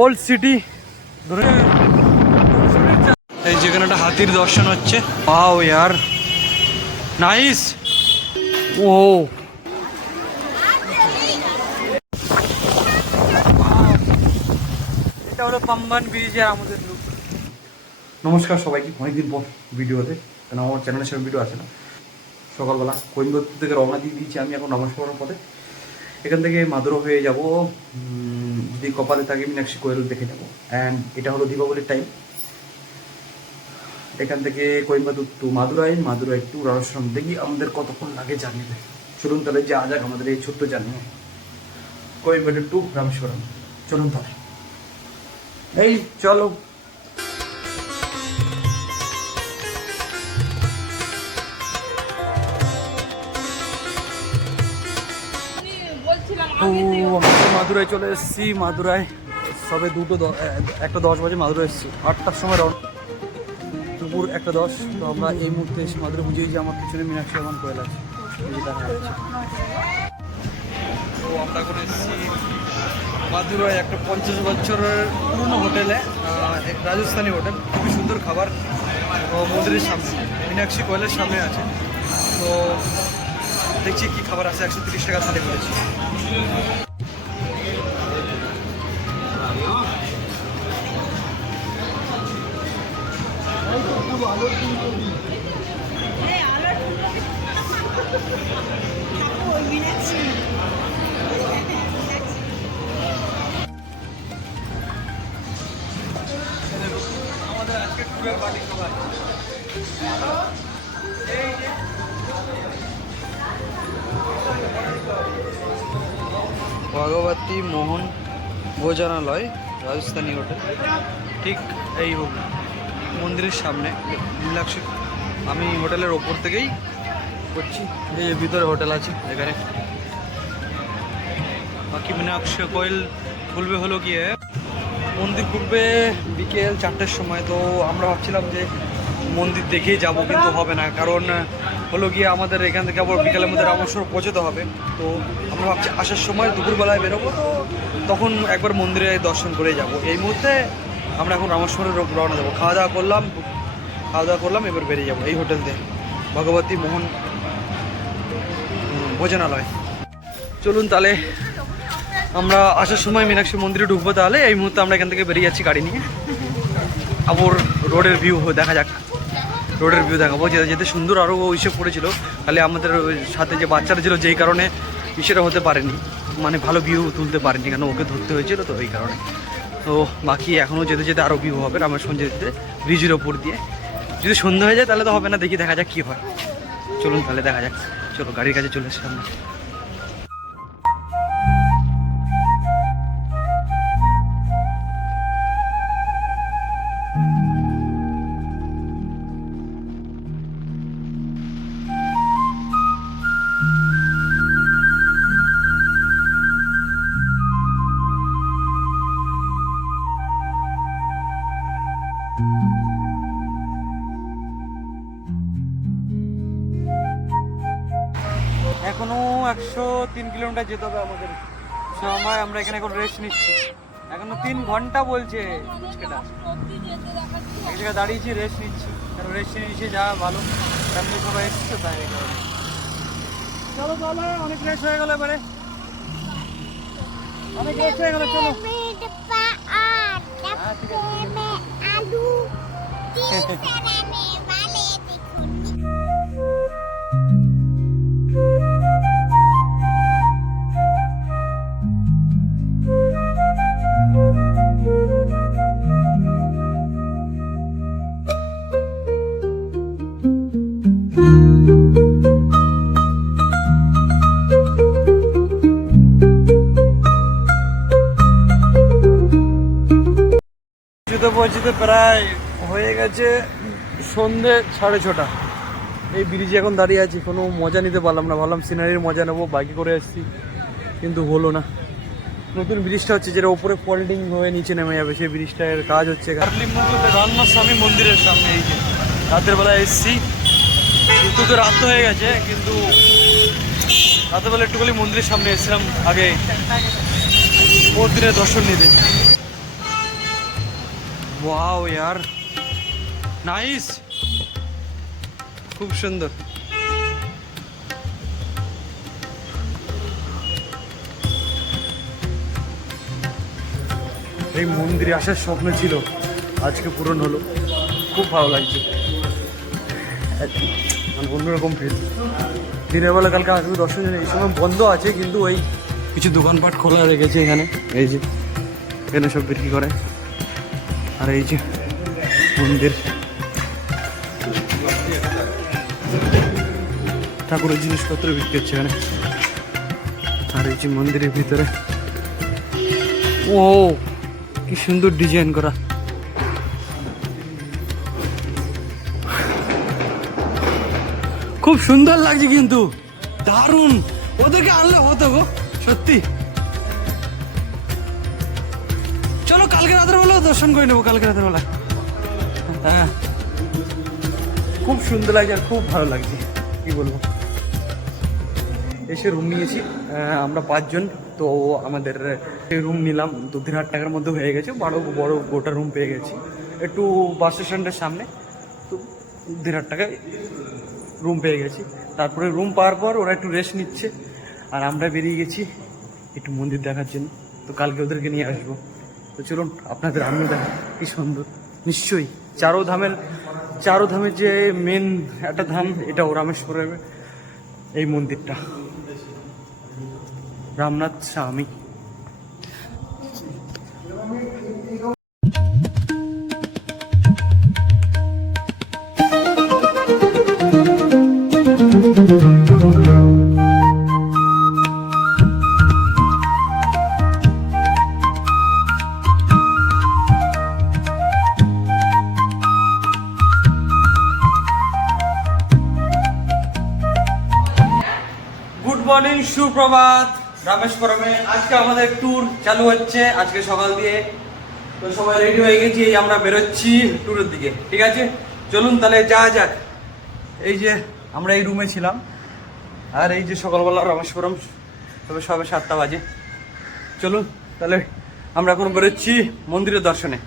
Old city. ধরে এই যেখানে একটা হাতির দর্শন হচ্ছে। পাও ইয়ার। নাইস। ও। এটা হলো পাম্বান ব্রিজ আর আমাদের লুক নমস্কার সবাইকে অনেকদিন পর ভিডিওতে। কেন আমার চ্যানেলের সেরকম ভিডিও আছে না। সকালবেলা কোয়েম্বাতুর থেকে রওনা দিয়ে দিয়েছি আমি এখন নমস্কারের পথে। এখান থেকে মাদুরো হয়ে যাব যদি কপালে থাকে মীনাক্ষী কোয়েল দেখে যাব অ্যান্ড এটা হলো দীপাবলির টাইম এখান থেকে কোয়েম্বাতুর টু মাদুরাই মাদুরাই টু রামেশ্বরম দেখি আমাদের কতক্ষণ লাগে জানিয়ে চলুন তাহলে যা যাক আমাদের এই ছোট্ট জানিয়ে কোয়েম্বাটুর টু রামেশ্বরম। চলুন তাহলে। এই, চলো। তো মাদুরাই চলে এসেছি, মাদুরাই। সবে দুটো একটা দশ বাজে মাদুরাই এসেছি। আটটার সময় রওনা। দুপুর একটা দশ। তো আমরা এই মুহূর্তে এসে মাদুরাই বুঝেই যে আমার পিছনে মীনাক্ষী রহমান কোয়েল আছে। তো আমরা এখন এসেছি মাদুরাই, একটা পঞ্চাশ বছরের পুরনো হোটেলে এক রাজস্থানি হোটেল। খুবই সুন্দর খাবার। মন্দিরের সামনে, মীনাক্ষী কোয়েলের সামনে আছে। তো দেখছি কি খাবার আছে, একশো তিরিশ টাকা থালি করেছি। আমাদের ভগবতী মোহন ভোজনালয়, রাজস্থানী হোটেল। ঠিক এই মন্দিরের সামনে। নীলাক্ষী আমি হোটেলের ওপর থেকেই করছি। এই ভিতরে হোটেল আছে, এখানে। বাকি মীনাক্ষী কোয়েল খুলবে হলো গিয়ে মন্দির খুলবে বিকেল চারটের সময়। তো আমরা ভাবছিলাম যে মন্দির দেখেই যাব, কিন্তু হবে না। কারণ, হলো গিয়ে আমাদের এখান থেকে আবার বিকালের মধ্যে রামেশ্বর পৌঁছতে হবে। তো আমরা ভাবছি আসার সময় দুপুরবেলায় বেরোবো, তো তখন একবার মন্দিরে দর্শন করে যাব। এই মুহূর্তে আমরা এখন রামেশ্বরের রওনা দেবো। খাওয়া দাওয়া করলাম খাওয়া দাওয়া করলাম, এবার বেরিয়ে যাব এই হোটেল দিয়ে। ভগবতী মোহন ভোজনালয়। চলুন তাহলে, আমরা আসার সময় মীনাক্ষী মন্দিরে ঢুকবো তাহলে। এই মুহূর্তে আমরা এখান থেকে বেরিয়ে যাচ্ছি গাড়ি নিয়ে। আবার রোডের ভিউ দেখা যাক। রোডের ভিউ দেখাবো। যেতে যেতে সুন্দর আরও ইসে পড়েছিল তাহলে আমাদের সাথে যে বাচ্চারা ছিল, যেই কারণে ইসেটা হতে পারেনি। মানে ভালো ভিউ তুলতে পারেনি, কেন ওকে ধরতে হয়েছিল তো এই কারণে। তো বাকি এখনও যেতে যেতে আরও ভিউ হবে আমার সন্ধ্যে যেতে, ব্রিজের ওপর দিয়ে। যদি সন্ধ্যা হয়ে যায় তাহলে তো হবে না, দেখি দেখা যাক কী হয়। চলুন তাহলে দেখা যাক। চলো, গাড়ির কাছে চলে এসে আমরা। আমরা এখানে এখন রেস্ট নিচ্ছি। এখনও তিন ঘণ্টা বলছে। ফুচকাটা এক জায়গায় দাঁড়িয়েছি রেস্ট নিচ্ছি। কারণ রেস্ট নিয়েছি যা ভালো। ফ্যামিলি সবাই এসেছি তাই। চলো চলো অনেক রেস্ট হয়ে গেল এবারে। অনেক রেস্ট হয়ে গেল চলো। হ্যাঁ, পৌঁছতে প্রায় হয়ে গেছে সন্ধে সাড়ে ছটা। এই ব্রিজে এখন দাঁড়িয়ে আছি, কোনো মজা নিতে পারলাম না। ভাবলাম সিনারির মজা নেব বাইকে করে এসেছি কিন্তু হলো না। নতুন ব্রিজটা হচ্ছে যেটা ওপরে ফল্ডিং হয়ে নিচে নেমে যাবে, সেই ব্রিজটার কাজ হচ্ছে রান্নাস্বামী মন্দিরের সামনে এই যে, রাতের বেলা এসেছি। কিন্তু তো রাত হয়ে গেছে, কিন্তু রাতের বেলা একটুখানি মন্দিরের সামনে এসেছিলাম আগে। মন্দিরের দর্শন নিতে। ওয়াও यार নাইস খুব সুন্দর এই মন্দিরে আসার স্বপ্ন ছিল, আজকে পূরণ হলো। খুব ভালো লাগছে। অন্যরকম ফিল দিনের বেলা কালকে আসবে দর্শন এই সময় বন্ধ আছে, কিন্তু ওই কিছু দোকানপাট খোলা রেখেছে এখানে। এই যে, এখানে সব বিক্রি করে। আর এই যে মন্দির। ঠাকুরের জিনিসপত্র বিক্রি হচ্ছে এখানে। আর এই যে মন্দিরের ভিতরে। ও কি সুন্দর ডিজাইন করা। খুব সুন্দর লাগছে কিন্তু। দারুণ। ওদেরকে আনলে হতো গো, সত্যি। দর্শন করে নেব কালকে রাতের বেলা। হ্যাঁ। খুব সুন্দর লাগছে আর খুব ভালো লাগছে, কি বলব। এসে রুম নিয়েছি। আমরা পাঁচজন, তো আমাদের রুম নিলাম। দু তিন হাজার টাকার মধ্যে হয়ে গেছে। বড় বড় গোটা রুম পেয়ে গেছি। একটু বাস স্ট্যান্ডের সামনে। তো দু তিন হাজার টাকায় রুম পেয়ে গেছি। তারপরে রুম পাওয়ার পর ওরা একটু রেস্ট নিচ্ছে। আর আমরা বেরিয়ে গেছি একটু মন্দির দেখার জন্য। তো কালকে ওদেরকে নিয়ে আসব। তো চলুন, আপনাদের আমিও দেখা কি সুন্দর? নিশ্চয়ই চারো ধামের চারো ধামের যে মেন একটা ধাম, এটা ও রামেশ্বরের এই মন্দিরটা। রামনাথ স্বামী। সুপ্রভাত রামেশ্বরমে আজকে আমাদের ট্যুর চালু হচ্ছে, আজকে সকাল দিয়ে। তো সবাই রেডি হয়ে গেছি, এই আমরা বেরোচ্ছি ট্যুরের দিকে, ঠিক আছে? চলুন তাহলে যা যাক। এই যে আমরা এই রুমে ছিলাম, আর এই যে সকালবেলা রামেশ্বরম তবে সবে সাতটা বাজে। চলুন তাহলে আমরা এখন বেরোচ্ছি মন্দিরের দর্শনে।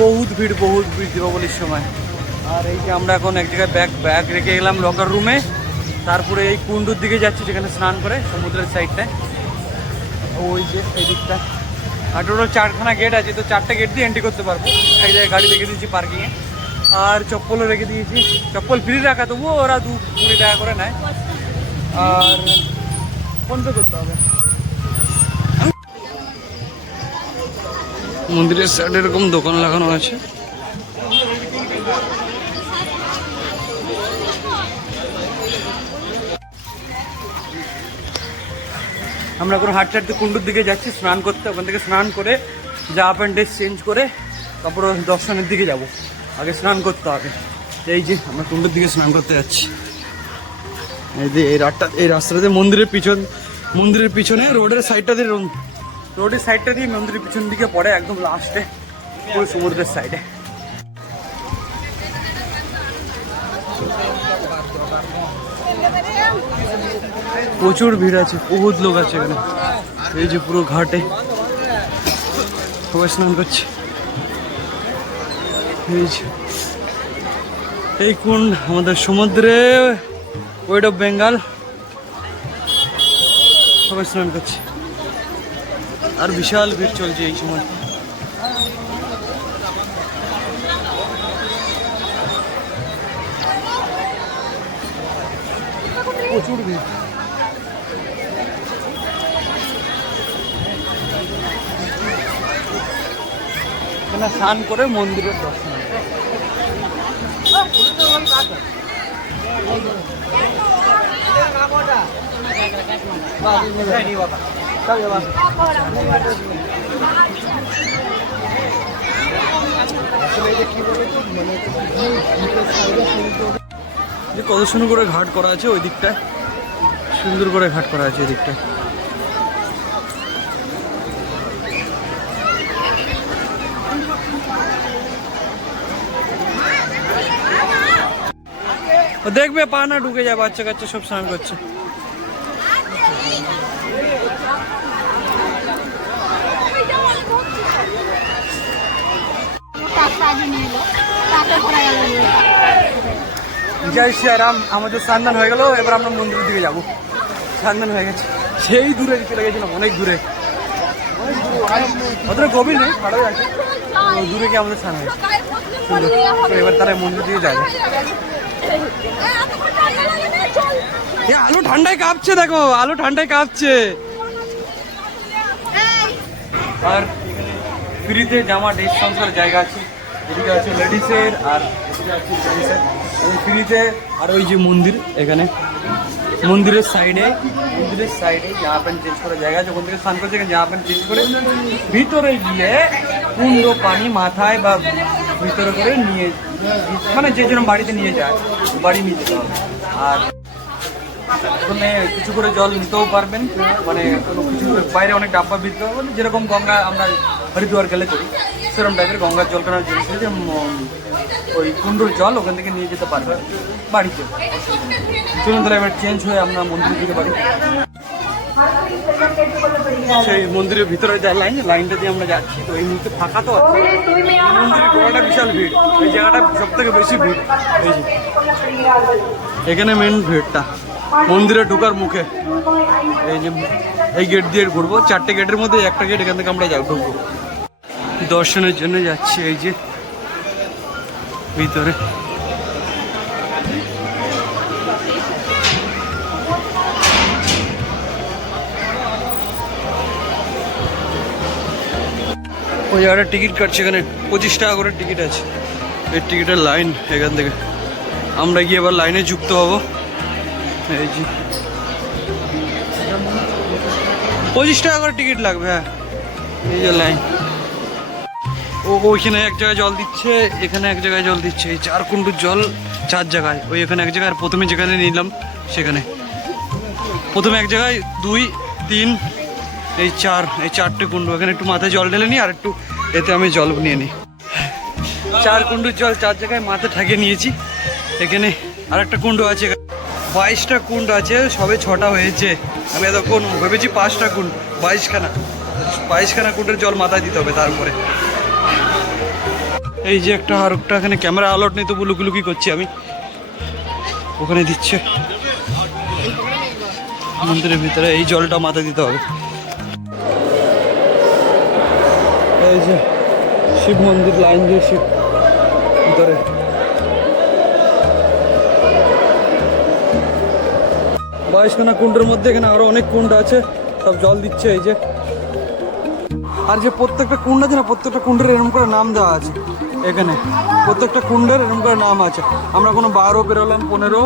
বহুত ভিড় বহুত ভিড় দীপাবলির সময়। আর এই যে আমরা এখন এক জায়গায় ব্যাগ ব্যাগ রেখে গেলাম লকার রুমে তারপরে এই কুণ্ডুর দিকে যাচ্ছি যেখানে স্নান করে সমুদ্রের সাইডটায় ওই যে এই দিকটা আর টোটাল চারখানা গেট আছে তো চারটা গেট দিয়ে এন্ট্রি করতে পারব। এক জায়গায় গাড়ি রেখে দিয়েছি পার্কিংয়ে আর চপ্পলও রেখে দিয়েছি। চপ্পল ফ্রি রাখা তবুও ওরা দু কুড়ি টাকা করে নেয়। আর ফোনপে করতে হবে। মন্দিরের সাইডে এরকম দোকান লাগানো আছে। আমরা কোনো হাঁটতে হাঁটতে কুণ্ডুর দিকে যাচ্ছি, স্নান করতে, ওখান থেকে স্নান করে জামা প্যান্ট ড্রেস চেঞ্জ করে তারপর দর্শনের দিকে যাব। আগে স্নান করতে হবে। এই যে আমরা কুণ্ডুর দিকে স্নান করতে যাচ্ছি। এই যে এই রাস্তা এই রাস্তাটাতে মন্দিরের পিছন, মন্দিরের পিছনে, রোডের সাইডটা দিয়ে রোডের সাইডটা দিয়ে মন্দিরের পিছন দিকে পড়ে একদম লাস্টে পুরো সমুদ্রের সাইডে প্রচুর ভিড় আছে, বহুত লোক আছে এখানে। এই যে পুরো ঘাটে সবাই স্নান করছে। এই যে, এই কোন আমাদের সমুদ্রে ওয়েড অফ বেঙ্গল সবাই স্নান করছে। আর বিশাল ভিড় চলছে এই সময়। প্রচুর ভিড়। এখানে স্নান করে মন্দিরের দর্শন কত সুন্দর করে ঘাট করা আছে ওই দিকটায়। সুন্দর করে ঘাট করা আছে ওই দিকটায়। দেখবে পা না ঢুকে যায় বাচ্চা কাচ্চা সব স্নান করছে। জয় শ্রীরাম আমাদের সান্দান হয়ে গেল এবার আমরা মন্দিরের দিকে যাব। সান্দান হয়ে গেছে। সেই দূরে চলে গেছিলাম অনেক দূরে। অতটা গভীর নেই ভালোই আছে। দূরে গিয়ে আমাদের স্নান হয়েছে। এবার তারা মন্দির দিকে যাবে। আলু ঠান্ডায় কাঁপছে, দেখো, আলু ঠান্ডায় কাঁপছে। আর ফ্রিতে জামা, ড্রেস সংসার জায়গা আছে, এদিকে আছে লেডিসের আর এদিকে আছে ফ্রিতে আর ওই যে মন্দির এখানে। মন্দিরের সাইডে মন্দিরের সাইডে জামা প্যান্ট চেঞ্জ করার জায়গা আছে। ওখান থেকে স্নান করছে জামা চেঞ্জ করে ভিতরে গিয়ে কুণ্ড পানি মাথায় বা ভিতরে করে নিয়ে মানে যে যেরকম বাড়িতে নিয়ে যায়, বাড়ি নিয়ে যেতে হবে। আর ওখানে কিছু করে জল নিতেও পারবেন। মানে কিছু বাইরে অনেক ডাব্বা বিদ্যা মানে যেরকম গঙ্গা আমরা হরিদ্বার গেলে করি, সেরকম টাইপের গঙ্গার জল কেনার জিনিস যে ওই কুণ্ডুর জল ওখান থেকে নিয়ে যেতে পারবে বাড়িতে। চলুন তাহলে এবার চেঞ্জ হয়ে আমরা মন্দিরের দিকে পারি সেই মন্দিরের ভিতরে যে লাইন লাইনটা দিয়ে আমরা যাচ্ছি, তো এই মুহূর্তে ফাঁকা তো আছে। মন্দিরের গোড়াটা বিশাল ভিড়। এই জায়গাটা সব থেকে বেশি ভিড়। এখানে মেন ভিড়টা। মন্দিরে ঢোকার মুখে। এই যে এই গেট দিয়ে ঘুরবো। চারটে গেটের মধ্যে একটা গেট এখান থেকে আমরা যাও ঢুকবো। দর্শনের জন্য যাচ্ছি এই যে ভিতরে। ওই জায়গাটা টিকিট কাটছে এখানে। পঁচিশ টাকা করে টিকিট আছে। এই টিকিটের লাইন এখান থেকে। আমরা গিয়ে এবার লাইনে যুক্ত হব। এই যে পঁচিশ টাকা করে টিকিট লাগবে হ্যাঁ। এই যে লাইন। ও ওইখানে এক জায়গায় জল দিচ্ছে, এখানে এক জায়গায় জল দিচ্ছে। এই চার কুণ্ডুর জল চার জায়গায়। ওই এখানে এক জায়গায় প্রথমে যেখানে নিলাম, সেখানে। প্রথমে এক জায়গায় দুই, তিন, এই চার, এই চারটে কুণ্ডু। এখানে একটু মাথায় জল ঢেলে নিই আর একটু এতে আমি জল নিয়ে নিই চার কুণ্ডুর জল চার জায়গায় মাথায় ঠাকিয়ে নিয়েছি। এখানে আর একটা কুণ্ড আছে। বাইশটা কুণ্ড আছে, সবে ছটা হয়েছে। আমি এতক্ষণ ভেবেছি পাঁচটা কুণ্ড, বাইশখানা। বাইশখানা কুণ্ডের জল মাথায় দিতে হবে তারপরে। এই যে একটা আর একটা এখানে ক্যামেরা আলোট নেই তবু লুকিলুকি করছি আমি। ওখানে দিচ্ছে। মন্দিরের ভিতরে এই জলটা মাথায় দিতে হবে। এই যে শিব মন্দির, লাইন দিয়ে শিব ভিতরে। বাইশখানা কুণ্ডের মধ্যে, এখানে আরও অনেক কুণ্ড আছে। সব জল দিচ্ছে এই যে। আর যে প্রত্যেকটা কুণ্ড আছে না, প্রত্যেকটা কুণ্ডের এরকম করে নাম দেওয়া আছে। এখানে প্রত্যেকটা কুণ্ডের এরকম করে নাম আছে। আমরা কোনো বারো বেরোলাম পনেরো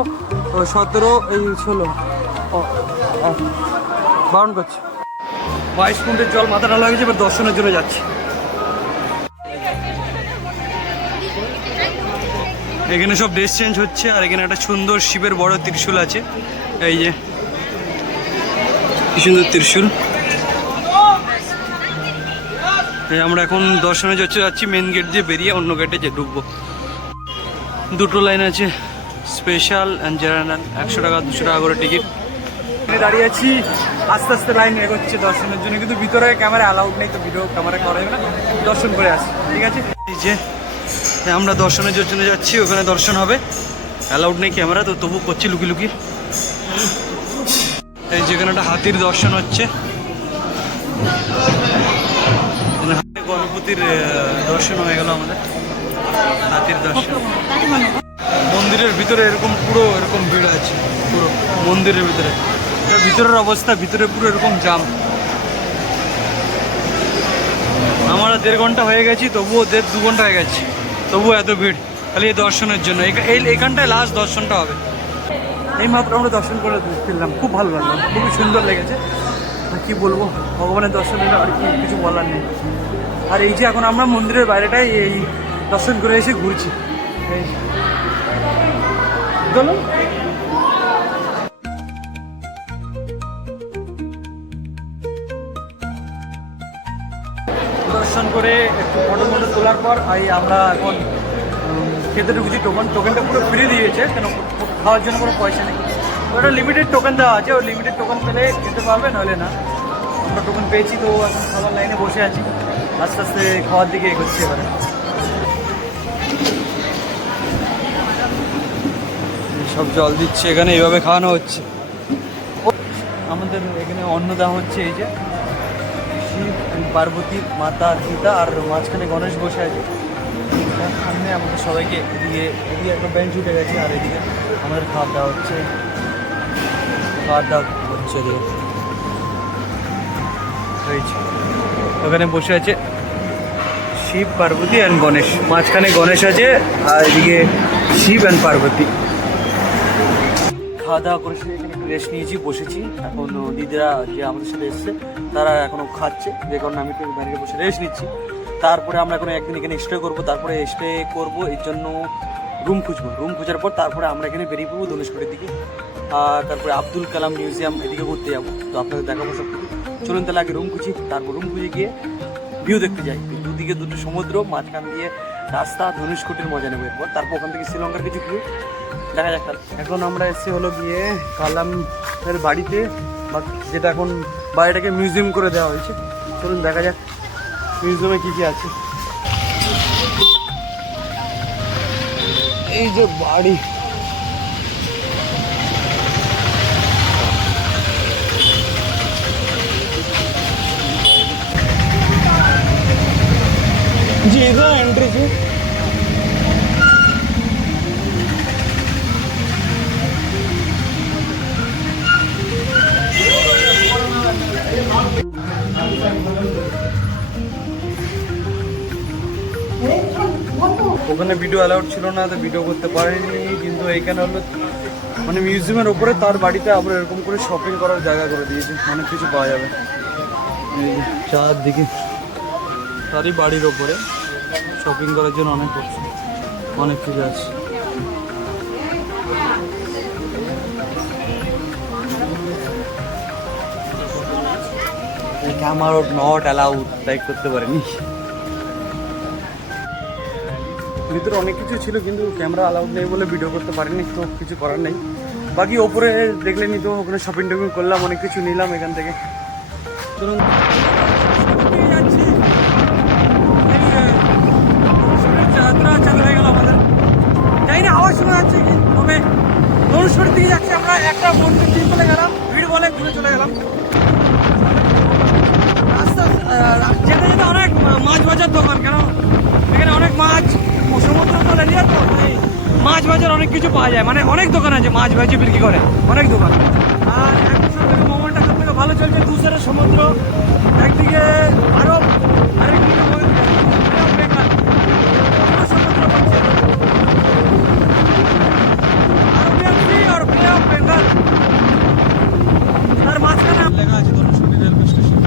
সতেরো, এই ষোলো বারণ করছে। বাইশ কুণ্ডের জল মাথা ঢালা হয়েছে এবার দর্শনের জন্য যাচ্ছি। এখানে সব ড্রেস চেঞ্জ হচ্ছে, আর এখানে একটা সুন্দর শিবের বড় ত্রিশূল আছে। এই যে। কি সুন্দর ত্রিশূল। আমরা এখন দর্শনে যাচ্ছে, যাচ্ছি মেন গেট দিয়ে বেরিয়ে অন্য গেটে যে ঢুকবো। দুটো লাইন আছে স্পেশাল অ্যান্ড জেনারেল একশো টাকা, দুশো টাকা করে টিকিট দাঁড়িয়ে আছি, আস্তে আস্তে লাইন এগোচ্ছে দর্শনের জন্য, কিন্তু ভিতরে ক্যামেরা অ্যালাউড নেই, তো ভিডিও ক্যামেরা করা যাবে না। দর্শন করে আসি, ঠিক আছে? যে, আমরা দর্শনের জন্য যাচ্ছি, ওখানে দর্শন হবে। অ্যালাউড নেই ক্যামেরা তো তবু করছি লুকি লুকি এই যেখানে একটা হাতির দর্শন হচ্ছে। গণপতির দর্শন হয়ে গেল আমাদের। হাতির দর্শন। মন্দিরের ভিতরে এরকম পুরো এরকম ভিড় আছে, পুরো মন্দিরের ভিতরে। ভিতরের অবস্থা, ভিতরে পুরো এরকম জাম। আমরা দেড় ঘণ্টা হয়ে গেছি, তবুও দেড় দু ঘণ্টা হয়ে গেছে। তবুও এত ভিড়, খালি এই দর্শনের জন্য। এখা- এই এইখানটায় লাস্ট দর্শনটা হবে। এই মাত্র আমরা দর্শন করে ফিরলাম। খুব ভালো লাগল। খুবই সুন্দর লেগেছে। আর কি বলব? ভগবানের দর্শন হলে আর কি কিছু বলার নেই। আর এই যে এখন আমরা মন্দিরের বাইরেটাই এই দর্শন করে এসে ঘুরছি। দর্শন করে একটু ফটো ফটো তোলার পর আমরা এখন খেতে ঢুকেছি টোকন। টোকেনটা পুরো ফ্রি দিয়েছে, কেন খাওয়ার জন্য কোনো পয়সা নেই। ওটা লিমিটেড টোকেন দেওয়া আছে ওই লিমিটেড টোকেন পেলে খেতে পারবে নইলে না। আমরা টোকেন পেয়েছি তো এখন খাবার লাইনে বসে আছি। আস্তে আস্তে খাওয়ার দিকে এগোচ্ছি এবারে। সব জল দিচ্ছে এখানে এইভাবে খাওয়ানো হচ্ছে। আমাদের এখানে অন্ন দেওয়া হচ্ছে এই যে। শিব পার্বতী মাতা সীতা আর মাঝখানে গণেশ বসে আছে। সামনে আমাদের সবাইকে দিয়ে এদিকে একটা বেঞ্চ উঠে গেছে, আর এদিকে আমাদের খাওয়া দাওয়া হচ্ছে। খাওয়া দাওয়া হচ্ছে হয়েছে ওখানে বসে আছে শিব, পার্বতী অ্যান্ড গণেশ। মাঝখানে গণেশ আছে, আর এদিকে শিব অ্যান্ড পার্বতী। খাওয়া দাওয়া একটু রেস্ট নিয়েছি, বসেছি। এখন দিদিরা যে আমাদের সাথে এসছে, তারা এখনও খাচ্ছে। যে কারণে আমি একটু বসে রেস্ট নিচ্ছি। তারপরে আমরা এখন একদিন এখানে স্টে করব, তারপরে স্টে করব, এর জন্য রুম খুঁজবো। রুম খোঁজার পর তারপরে আমরা এখানে বেরিয়ে পড়ব ধনেশপুরের দিকে। আর তারপরে আব্দুল কালাম মিউজিয়াম এদিকে ঘুরতে যাব। তো আপনাদের দেখাবো সব চলুন তাহলে আগে রুম খুঁজি, তারপর রুম খুঁজে গিয়ে ভিউ দেখতে যাই। দুদিকে দুটো সমুদ্র, মাঝখান দিয়ে রাস্তা ধনুষকোটির মজা নেব এরপর। তারপর ওখান থেকে শ্রীলঙ্কার কিছু ভিউ দেখা যাক। এখন আমরা এসে হলো গিয়ে কালামের বাড়িতে, বা যেটা এখন বাড়িটাকে মিউজিয়াম করে দেওয়া হয়েছে। চলুন দেখা যাক। মিউজিয়ামে কি কি আছে এই যে বাড়ি जी इधर एंट्री थी ওখানে ভিডিও অ্যালাউড ছিল না, তো ভিডিও করতে পারিনি। কিন্তু এইখানে হলো মানে মিউজিয়ামের ওপরে তার বাড়িতে আবার এরকম করে শপিং করার জায়গা করে দিয়েছে অনেক কিছু পাওয়া যাবে। চারদিকে তারই বাড়ির ওপরে শপিং করার জন্য অনেক অনেক কিছু আছে। ক্যামেরা নট অ্যালাউড লাইক করতে পারেনি। ভিতরে অনেক কিছু ছিল, কিন্তু ক্যামেরা অ্যালাউড নেই বলে ভিডিও করতে পারিনি, তো কিছু করার নেই। বাকি ওপরে দেখলেনি তো, ওখানে শপিং টপিং করলাম, অনেক কিছু নিলাম এখান থেকে। চলুন। শোনা যাচ্ছে আমরা, একটা মন্দির দিয়ে চলে গেলাম, ভিড় বলে ঘুরে চলে গেলাম। যেতে যেতে অনেক মাছ বাজার দোকান, কেন? এখানে অনেক মাছ ও সমুদ্র তল এরিয়া তো মাছ বাজার অনেক কিছু পাওয়া যায়। মানে অনেক দোকান আছে মাছ ভাজি বিক্রি করে। অনেক দোকান। আর থেকে মোবাইলটা সব থেকে ভালো চলছে দুসারের সমুদ্র। একদিকে আরব আরেকদিকে তার মাঝখানে লেখা আছে রেলওয়ে স্টেশন।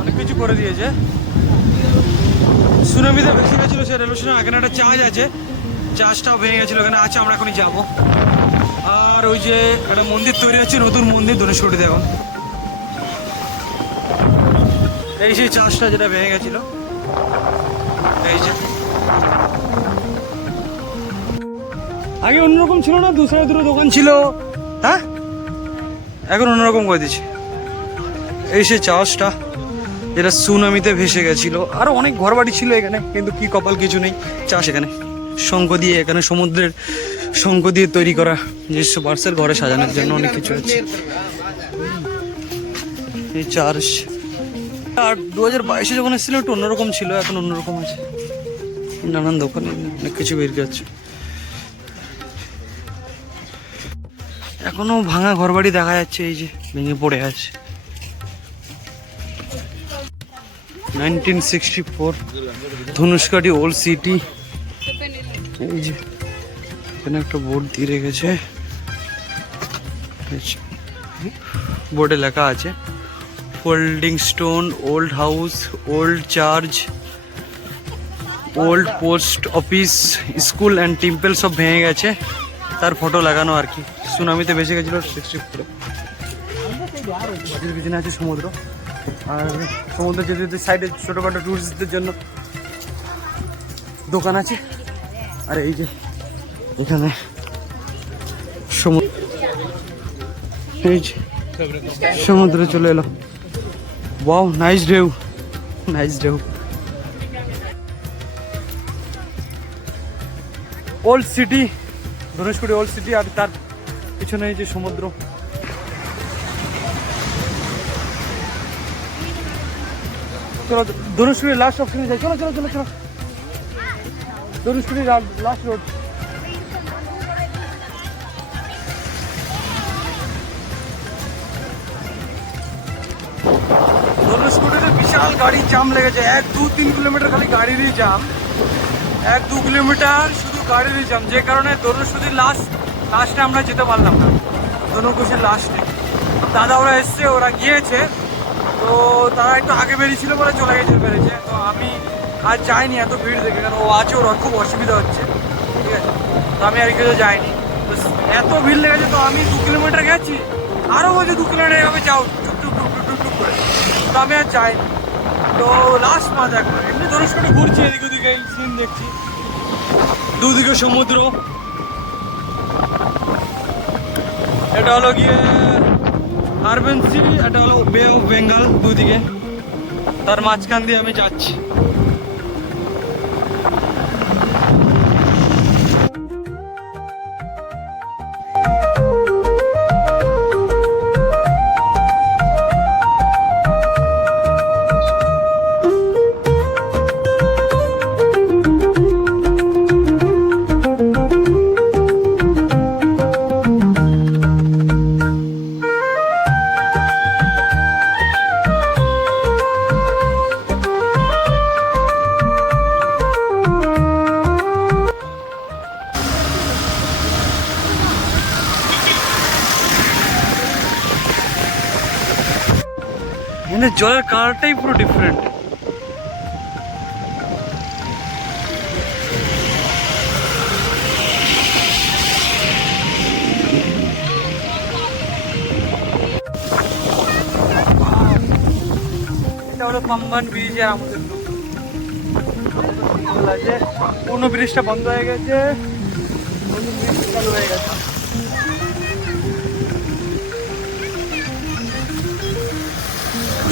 অনেক কিছু করে দিয়েছে। সুনামিতে বেশি গেছিল সে রেলওয়ে স্টেশন এখানে একটা চার্জ আছে। চার্জটাও ভেঙে গেছিল, এখানে আছে, আমরা এখনই যাব। আর ওই যে একটা মন্দির তৈরি হচ্ছে, নতুন মন্দির ধনুষকোটিতে এখন এই সেই চার্জটা যেটা ভেঙে গেছিল। এই যে। আগে অন্যরকম ছিল না? দুসরা দুটো দোকান ছিল। হ্যাঁ? এখন অন্যরকম করে দিচ্ছে। এই সেই চার্জটা। যেটা সুনামিতে ভেসে গেছিল। আরও অনেক ঘর বাড়ি ছিল এখানে, কিন্তু কি কপাল কিছু নেই। চাষ এখানে। শঙ্খ দিয়ে এখানে সমুদ্রের শঙ্খ দিয়ে তৈরি করা নিজস্ব পার্সেল ঘরে সাজানোর জন্য অনেক কিছু আছে। এই চার্জ আর দু হাজার বাইশে যখন এসেছিল, একটু অন্যরকম ছিল, এখন অন্যরকম আছে। নানান দোকানে অনেক কিছু বের যাচ্ছে এখনও ভাঙা ঘরবাড়ি দেখা যাচ্ছে, এই যে ভেঙে পড়ে আছে। Nineteen sixty four Dhanushkodi old city. এই যে, এখানে একটা বোর্ড দিয়ে রেখেছে। বোর্ডে লেখা আছে folding stone old house old church old post office school and temple সব ভেঙে গেছে। তার ফটো লাগানো আর কি। সুনামিতে বেঁচে গেছিল সিক্সটি ফোরে পিছনে আছে সমুদ্র। আর সমুদ্র যেতে যেতে সাইডে ছোটোখাটো ট্যুরিস্টদের জন্য দোকান আছে। আর এই যে এখানে সমুদ্র এই যে সমুদ্রে চলে এলো। বাউ নাইস ঢেউ নাইস ঢেউ old city Dhaneshguri old city আর তার পিছনে এই যে সমুদ্র। চলো ধনুষকুড়ি লাস্ট অপশনে যাই। চলো চলো চলো চলো। ধনুষকুড়ি লাস্ট রোড ধনুষকুড়িতে বিশাল গাড়ির জাম লেগেছে। এক, দু, তিন কিলোমিটার খালি গাড়িরই জাম এক, দু কিলোমিটার শুধু গাড়িরই জাম যে কারণে ধনুষকুড়ির লাস্ট লাস্টে আমরা যেতে পারলাম না। ধনুকুশির লাস্টে দাদা ওরা এসছে, ওরা গিয়েছে। তো তারা একটু আগে বেরিয়েছিল বলে চলে গেছে বেরিয়েছে। তো আমি আর যাইনি এত ভিড় দেখে কারণ ও আছে ওর খুব অসুবিধা হচ্ছে। ঠিক আছে? তো আমি আর কিছু যাইনি। এত ভিড় লেগেছে তো আমি দু কিলোমিটার গেছি। আরও বলছে দু কিলোমিটার এভাবে যাও। টুক টুক টুক টুক টুক করে। তো আমি আর যাইনি। তো লাস্ট মাস একবার। এমনি ধনুষ করে ঘুরছি এদিক ওদিকে সিন দেখছি। দুদিকে সমুদ্র। এটা হলো গিয়ে আরবেন সি এটা হলো বে অফ বেঙ্গল দুদিকে। তার মাঝখান দিয়ে আমি যাচ্ছি। পাম্বান ব্রিজ আর আমাদের look। অন্য ব্রিজটা বন্ধ হয়ে গেছে। অন্য হয়ে গেছে।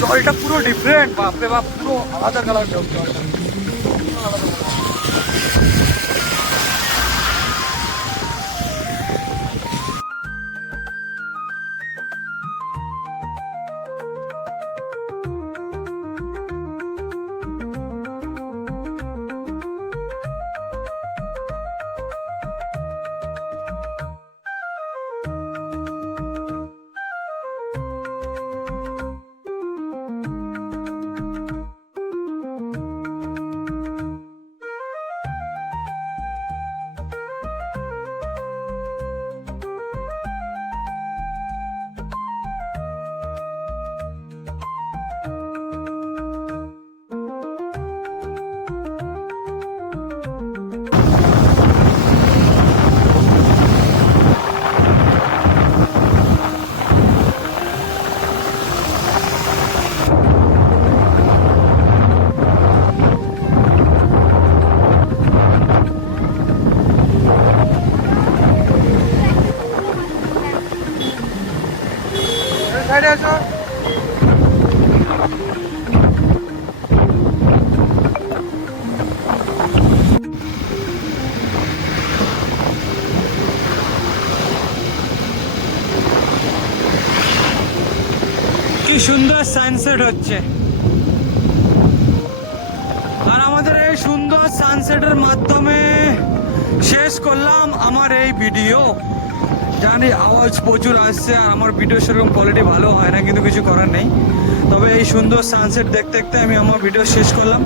জলটা পুরো ডিফারেন্ট বাপরে বাপ, পুরো আলাদা কালার জলটা সাইডে সানসেট হচ্ছে। আর আমাদের এই সুন্দর সানসেটের মাধ্যমে শেষ করলাম আমার এই ভিডিও জানি আওয়াজ প্রচুর আসছে আর আমার ভিডিও সেরকম কোয়ালিটি ভালো হয় না, কিন্তু কিছু করার নেই। তবে এই সুন্দর সানসেট দেখতে দেখতে আমি আমার ভিডিও শেষ করলাম।